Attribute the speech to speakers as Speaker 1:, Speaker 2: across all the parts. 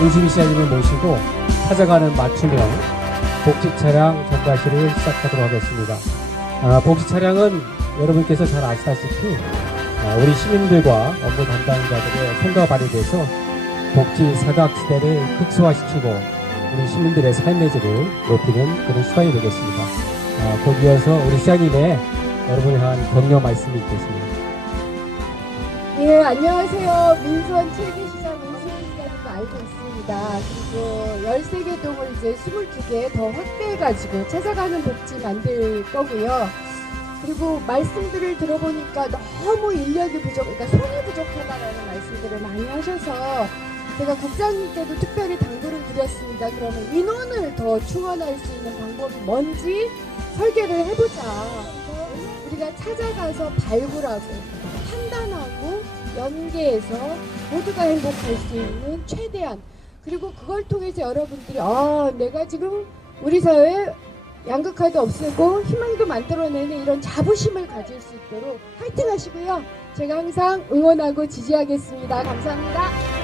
Speaker 1: 은수미 시장님을 모시고 찾아가는 맞춤형 복지 차량 전달실을 시작하도록 하겠습니다. 아, 복지 차량은 여러분께서 잘 아시다시피 아, 우리 시민들과 업무 담당자들의 손과 발이 돼서 복지 사각지대를 흑수화시키고 우리 시민들의 삶의 질을 높이는 그런 수단이 되겠습니다. 아, 곧 이어서 우리 시장님의 여러분을 향한 격려 말씀이 있겠습니다.
Speaker 2: 예, 안녕하세요. 민수원 최기시장 민수원이라는 알고 있습니다. 그리고 13개 동을 이제 22개 더 확대해가지고 찾아가는 복지 만들 거고요. 그리고 말씀들을 들어보니까 너무 인력이 부족, 그러니까 손이 부족하다라는 말씀들을 많이 하셔서 제가 국장님께도 특별히 당부를 드렸습니다. 그러면 인원을 더 충원할 수 있는 방법이 뭔지 설계를 해보자. 우리가 찾아가서 발굴하고 판단하고 연계해서 모두가 행복할 수 있는 최대한 그리고 그걸 통해서 여러분들이 아 내가 지금 우리 사회에 양극화도 없애고 희망도 만들어내는 이런 자부심을 가질 수 있도록 화이팅 하시고요. 제가 항상 응원하고 지지하겠습니다. 감사합니다.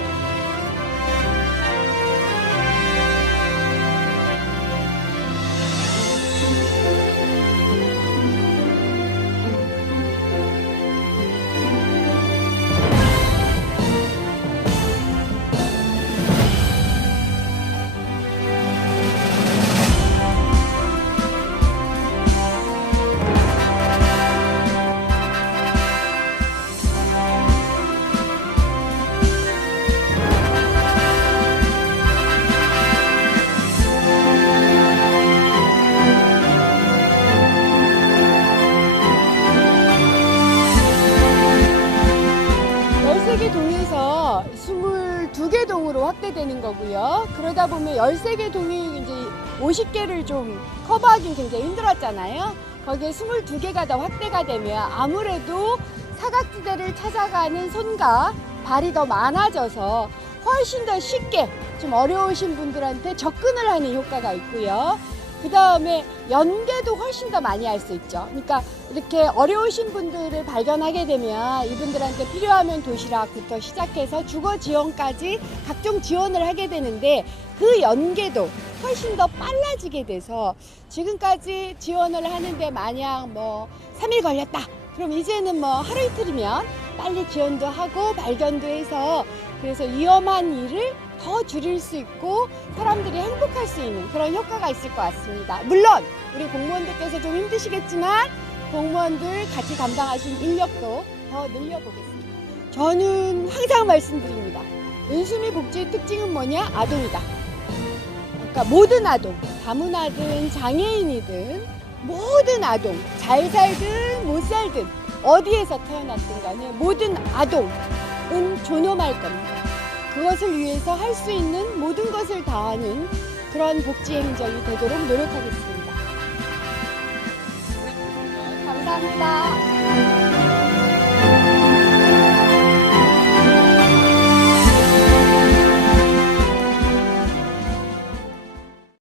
Speaker 2: 거고요. 그러다 보면 13개 동이 이제 50개를 좀 커버하긴 굉장히 힘들었잖아요. 거기에 22개가 더 확대가 되면 아무래도 사각지대를 찾아가는 손과 발이 더 많아져서 훨씬 더 쉽게 좀 어려우신 분들한테 접근을 하는 효과가 있고요. 그 다음에 연계도 훨씬 더 많이 할 수 있죠. 그러니까 이렇게 어려우신 분들을 발견하게 되면 이분들한테 필요하면 도시락부터 시작해서 주거 지원까지 각종 지원을 하게 되는데 그 연계도 훨씬 더 빨라지게 돼서 지금까지 지원을 하는데 마냥 뭐 3일 걸렸다. 그럼 이제는 뭐 하루 이틀이면 빨리 지원도 하고 발견도 해서 그래서 위험한 일을 더 줄일 수 있고 사람들이 행복할 수 있는 그런 효과가 있을 것 같습니다. 물론 우리 공무원들께서 좀 힘드시겠지만 공무원들 같이 담당하신 인력도 더 늘려보겠습니다. 저는 항상 말씀드립니다. 은수미 복지의 특징은 뭐냐? 아동이다. 그러니까 모든 아동, 다문화든 장애인이든 모든 아동, 잘 살든 못 살든 어디에서 태어났든 간에 모든 아동은 존엄할 겁니다. 그것을 위해서 할 수 있는 모든 것을 다하는 그런 복지 행정이 되도록 노력하겠습니다. 감사합니다.